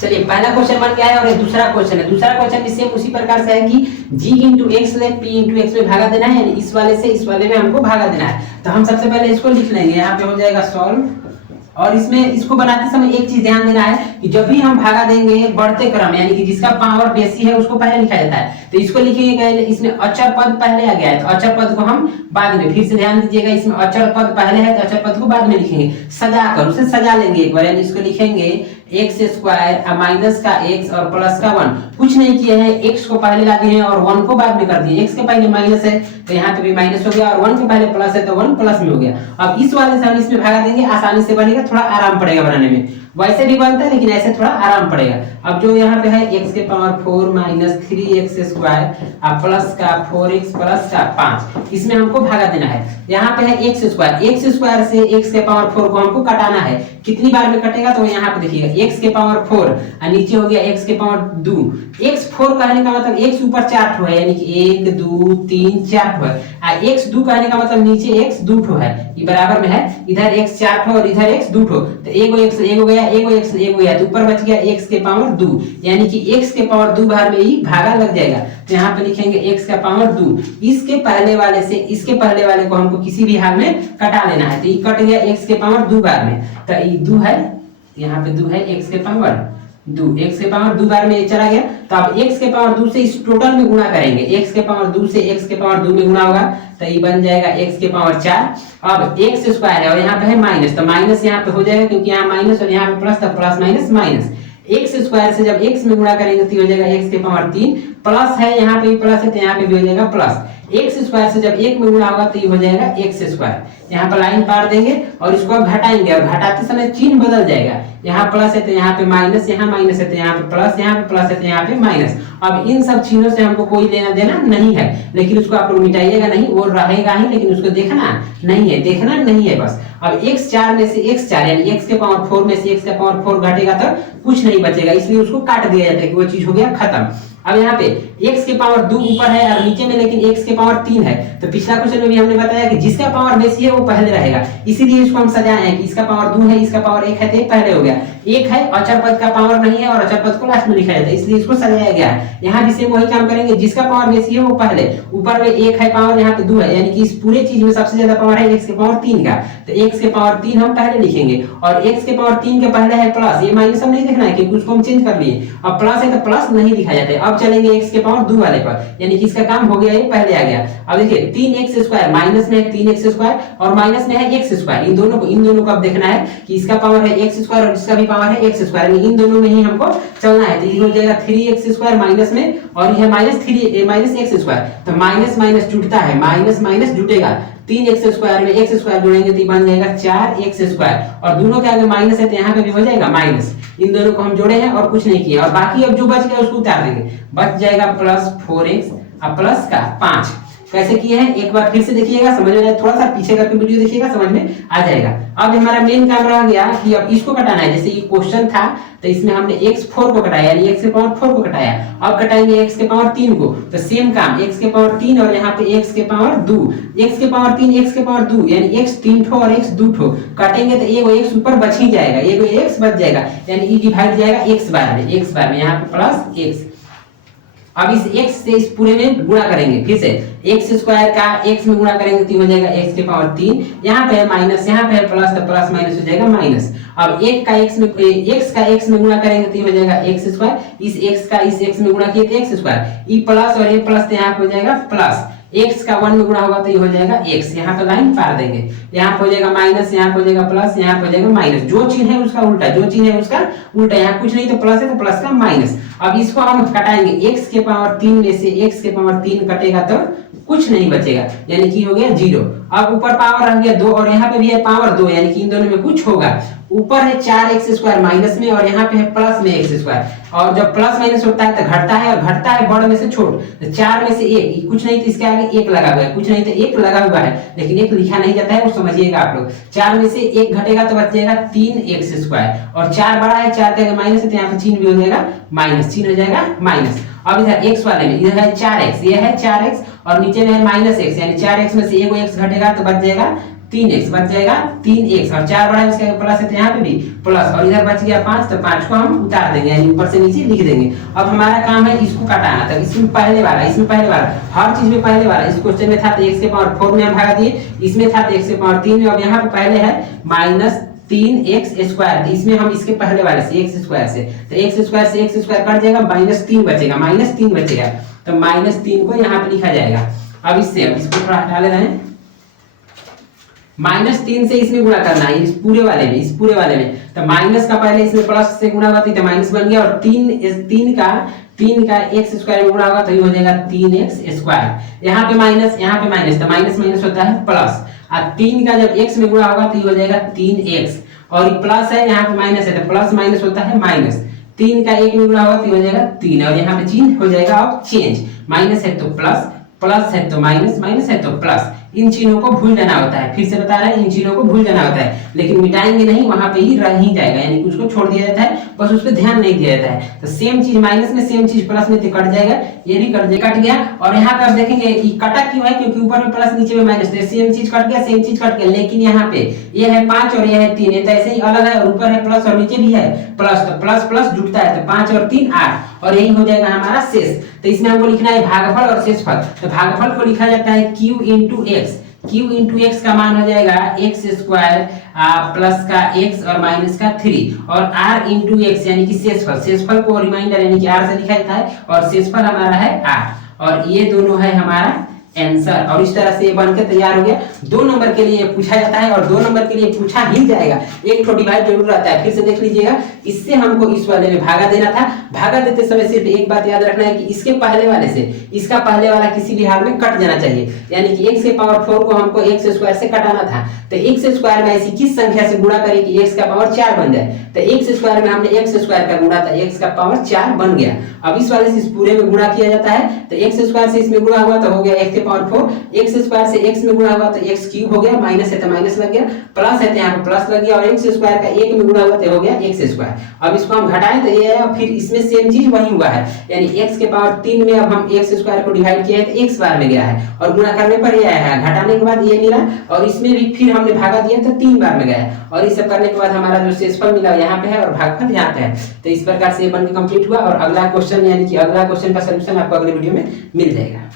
चलिए पहला क्वेश्चन बन गया है और ये दूसरा क्वेश्चन है। दूसरा क्वेश्चन भी सेम उसी प्रकार से है कि g इंटू एक्स ले p इंटू एक्स में भागा देना है, इस वाले से इस वाले में हमको भागा देना है। तो हम सबसे पहले इसको लिख लेंगे, यहाँ पे हो जाएगा सॉल्व। और इसमें इसको बनाते समय एक चीज ध्यान देना है कि जब भी हम भागा देंगे बढ़ते क्रम यानी कि जिसका पावर बेसी है उसको पहले लिखा जाता है। तो इसको लिखेंगे पहले, इसमें अचर पद पहले आ गया है तो अचर पद को हम बाद में, फिर से ध्यान दीजिएगा इसमें अचर पद पहले है तो अचर पद को बाद में लिखेंगे, सजा कर उसे सजा लेंगे एक बार। यानी इसको लिखेंगे एक्स स्क्वायर माइनस का एक्स और प्लस का 1। कुछ नहीं किए हैं, एक्स को पहले ला दिए हैं और 1 को बाद में कर दिए। एक्स के पहले माइनस है तो यहाँ पे भी माइनस हो गया और 1 के पहले प्लस है तो 1 प्लस में हो गया। अब इस वाले से हम इसमें भागा देंगे, आसानी से बनेगा, थोड़ा आराम पड़ेगा बनाने में। वैसे भी बनता है लेकिन ऐसे थोड़ा आराम पड़ेगा। अब जो यहाँ पे है x के पावर 4 माइनस 3x स्क्वायर और प्लस का 4x प्लस का 5, इसमें हमको भागा देना है। यहाँ पे है x स्क्वायर से x के पावर 4 को हमको कटाना है। कितनी बार में कटेगा तो यहाँ पे देखिएगा x के पावर 4 और नीचे हो गया x के पावर 2। x 4 कहने का मतलब x ऊपर 4 ठो है, यानी कि 1 2 3 4 ठो है। x 2 कहने का मतलब नीचे x 2 ठो है, ये बराबर में है, इधर x 4 ठो और इधर x 2 ठो। तो एगो x एक हो गया, एगो x एक हो गया, तो ऊपर बच गया x के पावर 2, यानी कि x के पावर 2 बार में ही भागा लग जाएगा। तो यहाँ पे लिखेंगे x का पावर 2। इसके पहले वाले से इसके पहले वाले को हमको किसी भी हाल में कटा लेना है, तो ये कट गया x के पावर 2 बार में। तो ये 2 है, यहाँ पे 2 है x के पावर 2, x के पावर 2 बार में ये चला गया। तो अब x के पावर 2 से इस टोटल में गुणा करेंगे, x के पावर 2 से x के पावर 2 में गुणा होगा तो ये बन जाएगा x के पावर 4। अब x स्क्वायर है और यहाँ पे है माइनस, तो माइनस यहाँ पे हो जाएगा क्योंकि यहाँ माइनस और यहाँ पे प्लस, तो plus minus minus. x square से जब x में गुणा करेंगे तो हो जाएगा x के पावर 3, प्लस है यहाँ पे भी प्लस है तो यहाँ पे भी हो जाएगा प्लस। x स्क्वायर से जब 1 में गुणा होगा तो ये हो जाएगा x स्क्वायर। यहाँ पर लाइन पार देंगे और इसको अब घटाएंगे और घटाते समय चिन्ह बदल जाएगा, यहाँ प्लस है तो यहाँ पे माइनस, यहाँ माइनस है तो यहाँ पे प्लस, यहाँ पे प्लस है तो यहाँ पे माइनस। अब इन सब चिन्हों से हमको कोई लेना देना नहीं है, लेकिन उसको आप लोग मिटाइएगा नहीं, वो रहेगा ही लेकिन उसको देखना नहीं है, देखना नहीं है बस। अब x4 में से x4 यानी x के पावर 4 में से x के पावर 4 घटेगा तो कुछ नहीं बचेगा, इसलिए उसको काट दिया जाता है कि वो चीज हो गया खत्म। अब यहाँ पे x के पावर 2 ऊपर है और नीचे में लेकिन x के पावर 3 है। तो पिछला क्वेश्चन में भी हमने बताया कि जिसका पावर बेसी है वो पहले रहेगा, इसीलिए इसको हम सजाए हैं कि इसका पावर 2 है, इसका पावर 1 है तो पहले हो गया। 1 है, अचर पद का पावर नहीं है और अचर पद को लास्ट में लिखा जाता है, इसलिए इसको सजाया गया है। यहाँ भी सेम वही काम करेंगे, जिसका पावर बेसी है वो पहले, ऊपर में 1 है पावर, यहाँ पे 2 है, यानी कि इस पूरे चीज में सबसे ज्यादा पावर है x के पावर 3 का, तो x के पावर 3 हम पहले लिखेंगे और x के पावर 3 के पहले है प्लस, ये माइनस हम नहीं देखना है क्योंकि उसको हम चेंज कर लिए। अब प्लस है तो प्लस नहीं लिखा जाता है। अब चलेंगे x के पावर 2 वाले पर, यानी कि इसका काम हो गया, ये पहले आ गया। अब देखिए 3x स्क्वायर माइनस में है 3x स्क्वायर और माइनस में है x स्क्वायर, इन दोनों को अब देखना है कि इसका पावर है x स्क्वायर और इसका भी पावर है x स्क्वायर, इन दोनों में ही हमको चलना है। तो ये हो जाएगा 3x स्क्वायर माइनस में और यह माइनस x स्क्वायर, तो माइनस माइनस जुड़ता है, माइनस माइनस जुटेगा, 3x स्क्वायर में x स्क्वायर जोड़ेंगे तो बन जाएगा 4x स्क्वायर और दोनों के आगे माइनस है तो यहाँ पे भी हो जाएगा माइनस। इन दोनों को हम जोड़े हैं और कुछ नहीं किया और बाकी अब जो बच गया उसको उतार देंगे, बच जाएगा प्लस 4x और प्लस का 5। कैसे किए हैं एक बार फिर से देखिएगा, समझ में आए, थोड़ा सा पीछे करके वीडियो देखिएगा, समझ में आ जाएगा। अब हमारा मेन काम रह गया कि अब इसको कटाना है। जैसे ये क्वेश्चन था तो इसमें हमने x4 को कटाया यानी x के पावर 4 को कटाया, अब कटाएंगे x के पावर 3 को, तो सेम काम x के पावर 3 और यहाँ पे x के पावर 2, x के पावर 3 x के पावर 2 यानी x 3 ठो और x 2 ठो काटेंगे तो एगो x ऊपर बच ही जाएगा, एगो x बच जाएगा, यानी ये डिवाइड जाएगा x बार में यहाँ पे प्लस x। अब इस x से इस पूरे में गुणा करेंगे, फिर से x स्क्वायर का x में गुणा करेंगे तो हो जाएगा x के पावर 3, यहाँ पे है माइनस, यहाँ पे है प्लस, तो प्लस माइनस हो जाएगा माइनस। अब x का x में गुणा करेंगे तो हो जाएगा x स्क्वायर, इस x का इस x में गुणा किए तो x स्क्वायर, ये प्लस और ये प्लस तो यहाँ पे हो जाएगा प्लस, x का 1 में गुणा होगा तो ये हो जाएगा x, यहाँ पे लाइन पार देंगे, यहाँ पे हो जाएगा माइनस, यहाँ पे हो जाएगा प्लस, यहाँ पे हो जाएगा माइनस, जो चिन्ह है उसका उल्टा, जो चिन्ह है उसका उल्टा, यहाँ कुछ नहीं तो प्लस है तो प्लस का माइनस। अब इसको हम कटाएंगे, x के पावर 3 में से x के पावर 3 कटेगा तो कुछ नहीं बचेगा, यानी कि हो गया 0। अब ऊपर पावर रह गया 2 और यहाँ पे भी है पावर 2, यानी कि इन दोनों में कुछ होगा। ऊपर है 4x स्क्वायर माइनस में और यहाँ पे है प्लस में x स्क्वायर, और जब प्लस माइनस होता है तो घटता है और घटता है बड़ में से छोट, तो 4 में से 1, कुछ नहीं तो इसके आगे 1 लगा हुआ है, कुछ नहीं तो 1 लगा हुआ है लेकिन 1 लिखा नहीं जाता है, वो समझिएगा आप लोग। 4 में से 1 घटेगा तो बच जाएगा 3x स्क्वायर और 4 बड़ा है, 4 के आगे माइनस है तो यहाँ पे चिन्ह भी हो जाएगा माइनस, चिन्ह हो जाएगा माइनस। अब इधर x वाले में इधर है 4x, ये है 4x और नीचे में है माइनस x, यानी 4x में से एगो x घटेगा तो बच जाएगा 3x बच जाएगा 3x, और 4 बड़ा इसका प्लस है तो यहाँ पे भी प्लस, और इधर बच गया 5, तो 5 को हम उतार देंगे यानी ऊपर से नीचे लिख देंगे। अब हमारा काम है इसको काटाना। तो इसमें पहले वाला हर चीज में पहले वाला, इस क्वेश्चन में था तो x के पावर 4 में हम भगा दिए, इसमें था तो x के पावर 3 में, अब यहाँ पे पहले है माइनस 3x स्क्वायर, इसमें हम इसके पहले वाले से x स्क्वायर से, तो x स्क्वायर से x स्क्वायर कट जाएगा, -3 बचेगा, -3 बचेगा, तो -3 को यहाँ पे लिखा जाएगा। अब इसको थोड़ा हटा ले रहे हैं, -3 से इसमें गुणा करना है, इस पूरे वाले में, तो माइनस का पहले इसमें प्लस से गुणा हुआ तो माइनस बन गया, और 3 का x स्क्वायर में गुणा होगा तो ये हो जाएगा 3x स्क्वायर, यहाँ पे माइनस तो माइनस माइनस होता है प्लस, और 3 का जब x में गुणा होगा तो ये हो जाएगा 3x, और प्लस है यहाँ पे माइनस है तो प्लस माइनस होता है माइनस, 3 का 1 में गुणा होगा तो ये हो जाएगा 3, और यहाँ पे चिन्ह हो जाएगा अब चेंज, माइनस है तो प्लस, प्लस है तो माइनस, माइनस है तो प्लस, इन चिन्हों को भूल जाना होता है। फिर से बता रहे हैं, इन चिन्हों को भूल जाना होता है, लेकिन मिटाएंगे नहीं, वहां पे ही रह ही जाएगा, यानी कि उसको छोड़ दिया जाता है, बस उस पर ध्यान नहीं दिया जाता है। तो सेम चीज माइनस में, सेम चीज प्लस में तो कट जाएगा, ये भी कट गया। और यहाँ पे आप देखेंगे ये कटा क्यों है, क्योंकि ऊपर में प्लस नीचे में माइनस, तो सेम चीज कट गया, सेम चीज कट गया, लेकिन यहाँ पे ये है 5 और ये है 3, ये तो ऐसे ही अलग है, और ऊपर है प्लस और नीचे भी है प्लस, तो प्लस प्लस जुड़ता है, तो 5 और 3 8, और यही हो जाएगा हमारा शेष। तो इसमें हमको लिखना है भागफल और शेषफल, तो भागफल को लिखा जाता है q इंटू x का मान हो जाएगा x स्क्वायर प्लस का x और माइनस का 3, और r इंटू x यानी कि शेषफल को रिमाइंडर यानी कि r से लिखा जाता है, और शेषफल हमारा है r, और ये दोनों है हमारा आंसर। और इस तरह से ये बनकर तैयार हो गया। 2 नंबर के लिए पूछा जाता है, और 2 नंबर के लिए पूछा ही जाएगा, एक तो डिवाइड जरूर रहता है। फिर से देख लीजिएगा, इससे हमको इस वाले में भागा देना था, भागा देते समय सिर्फ एक बात याद रखना है कि इसके पहले वाले से इसका पहले वाला किसी भी हाल में कट जाना चाहिए, यानी कि x के पावर 4 को हमको x स्क्वायर से कटाना था, तो x स्क्वायर में ऐसी किस संख्या से गुणा करें कि x का पावर 4 बन जाए, तो x स्क्वायर में हमने x स्क्वायर का गुणा था, x का पावर 4 बन गया। अब इस वाले से इस पूरे में गुणा किया जाता है, तो x स्क्वायर से इसमें गुणा हुआ तो हो गया x के पावर 4, x स्क्वायर से x में गुणा हुआ तो x क्यूब हो गया, माइनस है तो माइनस लग गया, प्लस है तो यहाँ पे प्लस लग गया, और x स्क्वायर का 1 में गुणा हुआ तो हो गया x स्क्वायर। अब इसको हम घटाएं तो ये है, फिर इसमें सेम चीज वही हुआ है, यानी x के पावर 3 में अब हम x स्क्वायर को डिवाइड किया है तो x बार में गया है, और गुणा करने पर ये आया है, घटाने के बाद ये मिला, और इसमें भी फिर हमने भागा दिया तो 3 बार में गया है, और इस सब करने के बाद हमारा जो शेषफल मिला यहाँ पे है और भागफल यहाँ पे है। तो इस प्रकार से ये बनकर कंप्लीट हुआ, और अगला क्वेश्चन यानी कि अगला क्वेश्चन का सलूशन आपको अगले वीडियो में मिल जाएगा।